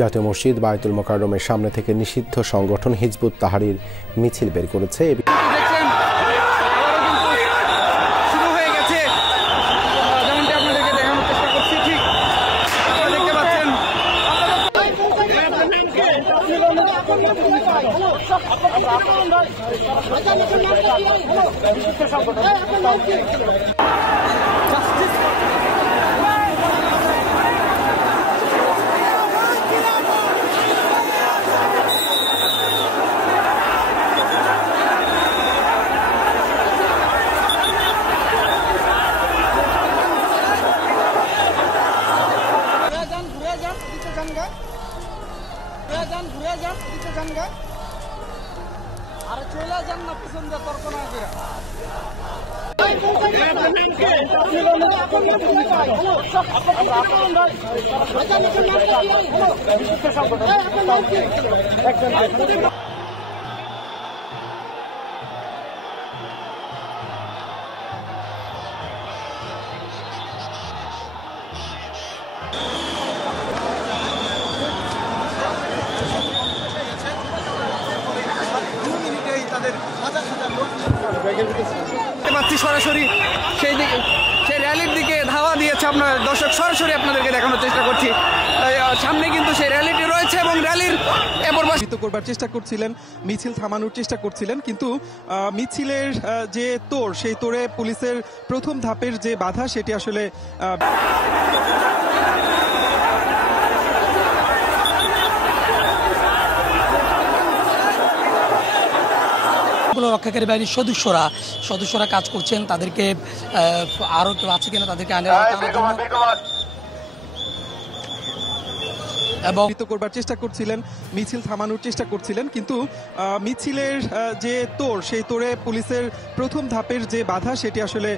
জাতীয় মসজিদ বায়তুল মোকাররমের সামনে থেকে নিষিদ্ধ সংগঠন হিজবুত তাহরীর মিছিল বের করেছে। সরাসরি সেই র্যালির দিকে ধাওয়া দিয়েছে আপনার দর্শক, সরাসরি আপনাদেরকে দেখানোর চেষ্টা করছি। সামনে কিন্তু সেই র্যালিটি রয়েছে এবং র্যালির করবার চেষ্টা করছিলেন, মিছিল থামানোর চেষ্টা করছিলেন, কিন্তু মিছিলের যে তোড়, সেই তোড়ে পুলিশের প্রথম ধাপের যে বাধা সেটি আসলে রক্ষাকারী বাহিনীর সদস্যরা কাজ করছেন, তাদেরকে আরো কেউ আছে কিনা তাদেরকে করবার চেষ্টা করছিলেন, মিছিল থামানোর চেষ্টা করছিলেন, কিন্তু মিছিলের যে তোড়, সেই তোড়ে পুলিশের প্রথম ধাপের যে বাধা সেটি আসলে